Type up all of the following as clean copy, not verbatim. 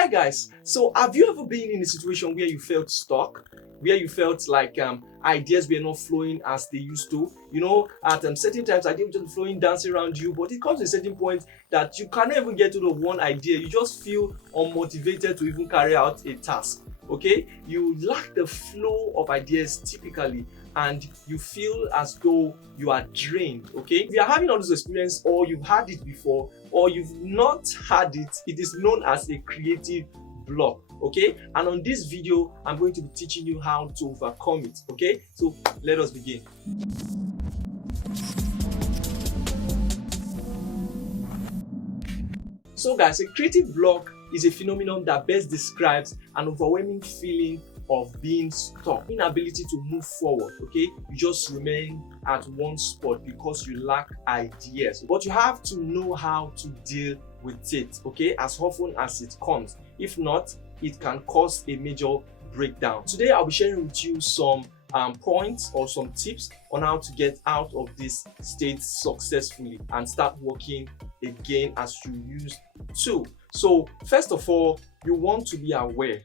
Hi guys, so have you ever been in a situation where you felt stuck? Where you felt like ideas were not flowing as they used to? At certain times ideas were just flowing, dancing around you, but it comes to a certain point that you cannot even get to the one idea. You just feel unmotivated to even carry out a task. Okay, you lack the flow of ideas typically, and you feel as though you are drained. Okay, if you are having all this experience, or you've had it before, or you've not had it, it is known as a creative block. Okay, and on this video I'm going to be teaching you how to overcome it. Okay, so let us begin. So guys, a creative block is a phenomenon that best describes an overwhelming feeling of being stuck, inability to move forward. Okay, you just remain at one spot because you lack ideas, but you have to know how to deal with it, okay, as often as it comes. If not, it can cause a major breakdown. Today I'll be sharing with you some points or some tips on how to get out of this state successfully and start working again as you used to. So first of all, you want to be aware.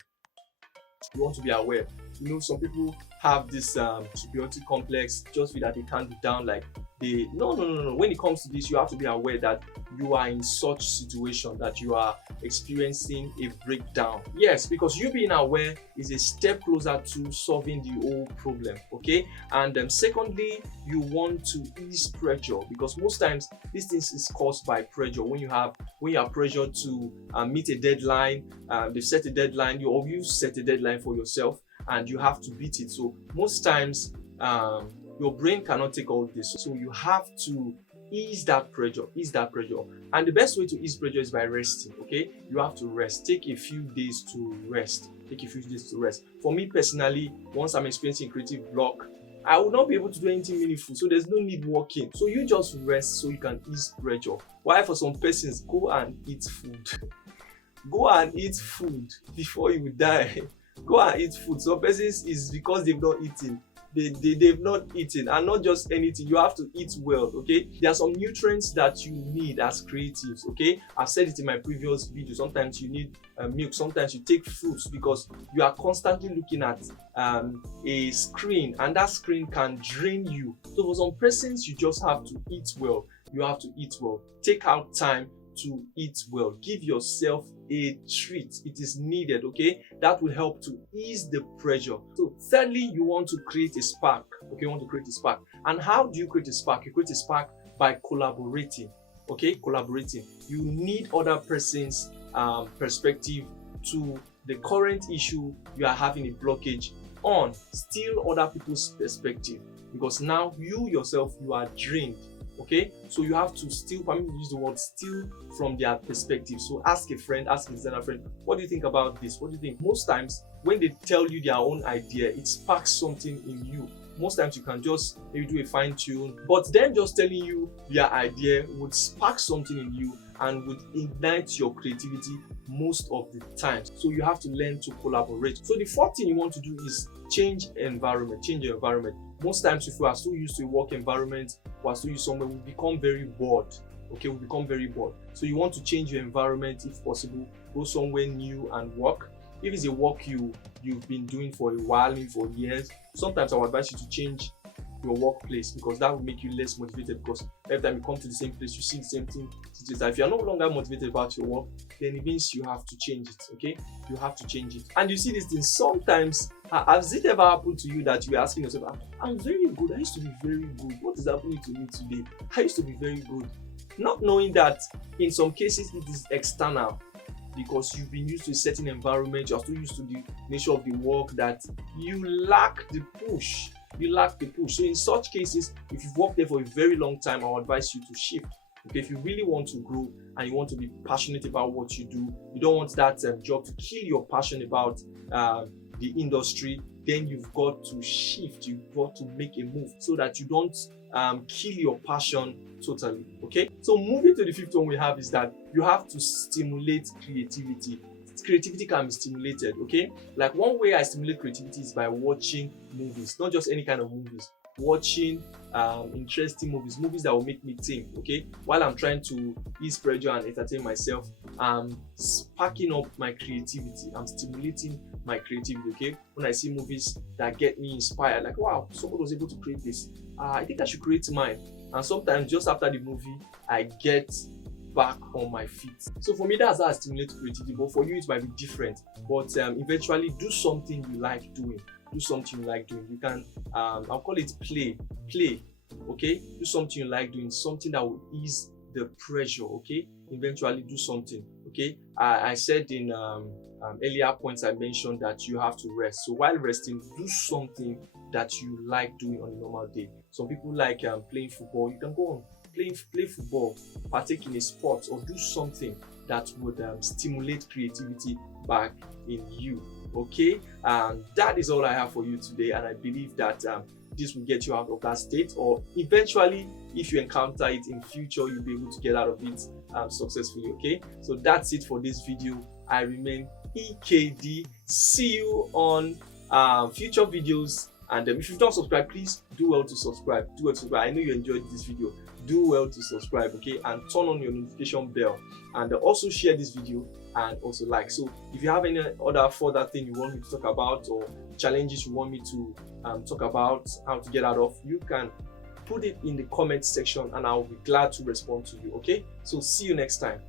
Some people have this superiority complex, just feel that they can't be down, like no. When it comes to this, you have to be aware that you are in such situation, that you are experiencing a breakdown. Yes, because you being aware is a step closer to solving the whole problem. Okay, and secondly, you want to ease pressure, because most times these things is caused by pressure. When you are pressured to meet a deadline, they set a deadline, you set a deadline for yourself and you have to beat it. So most times your brain cannot take all this, so you have to ease that pressure. And the best way to ease pressure is by resting. Okay, you have to rest. Take a few days to rest. For me personally, once I'm experiencing creative block, I will not be able to do anything meaningful, so there's no need working. So you just rest so you can ease pressure. While for some persons, go and eat food. Go and eat food before you die. Go and eat food. Some persons is because they've not eaten. They've not eaten, and not just anything. You have to eat well. Okay, there are some nutrients that you need as creatives. Okay, I've said it in my previous video. Sometimes you need milk, sometimes you take fruits, because you are constantly looking at a screen, and that screen can drain you. So for some persons, you just have to eat well. Take out time to eat well. Give yourself a treat. It is needed. Okay, that will help to ease the pressure. So thirdly, you want to create a spark. Okay, and how do you create a spark? You create a spark by collaborating. Okay, you need other person's perspective to the current issue you are having a blockage on. Steal other people's perspective, because now you yourself, you are drained. Okay, so you have to steal. Permit me to use the word steal from their perspective. So ask a friend, ask a designer friend, what do you think about this? What do you think? Most times when they tell you their own idea, it sparks something in you. Most times you can just maybe do a fine tune, but them just telling you their idea would spark something in you and would ignite your creativity most of the time. So you have to learn to collaborate. So the fourth thing you want to do is change your environment. Most times, if we are so used to a work environment, we are so used somewhere, we become very bored. Okay, So you want to change your environment if possible. Go somewhere new and work. If it's a work you've been doing for a while, maybe for years, sometimes I would advise you to change your workplace, because that will make you less motivated, because every time you come to the same place, you see the same thing. If you're no longer motivated about your work, then it means you have to change it. Okay, you have to change it. And you see this thing sometimes. Has it ever happened to you that you are asking yourself, I'm very good, I used to be very good, what is happening to me today? I used to be very good, not knowing that in some cases it is external, because you've been used to a certain environment, you're still used to the nature of the work, that you lack the push. So in such cases, if you've worked there for a very long time, I'll advise you to shift. Okay, if you really want to grow and you want to be passionate about what you do, you don't want that job to kill your passion about the industry, then you've got to shift. You've got to make a move so that you don't kill your passion totally. Okay, so moving to the fifth one we have is that you have to stimulate creativity. Creativity can be stimulated. Okay, like one way I stimulate creativity is by watching movies, not just any kind of movies. watching interesting movies that will make me think. Okay, while I'm trying to ease pressure and entertain myself, I'm sparking up my creativity, I'm stimulating my creativity. Okay, when I see movies that get me inspired, like wow, someone was able to create this, I think I should create mine. And sometimes just after the movie I get back on my feet. So for me, that's how I stimulate creativity, but for you it might be different. But eventually do something you like doing. Do something you like doing. You can I'll call it play. Okay, do something you like doing, something that will ease the pressure. Okay, eventually do something. Okay, I said in earlier points I mentioned that you have to rest. So while resting, do something that you like doing on a normal day. Some people like playing football. You can go on play football, partake in a sport, or do something that would stimulate creativity back in you. Okay, and that is all I have for you today, and I believe that this will get you out of that state, or eventually if you encounter it in future, you'll be able to get out of it successfully. Okay, so that's it for this video. I remain EKD. See you on future videos, and if you've not subscribed, please do well to subscribe. I know you enjoyed this video. Do well to subscribe, okay, and turn on your notification bell, and also share this video and also like. So if you have any other further thing you want me to talk about, or challenges you want me to talk about how to get out of, you can put it in the comment section and I'll be glad to respond to you. Okay, so see you next time.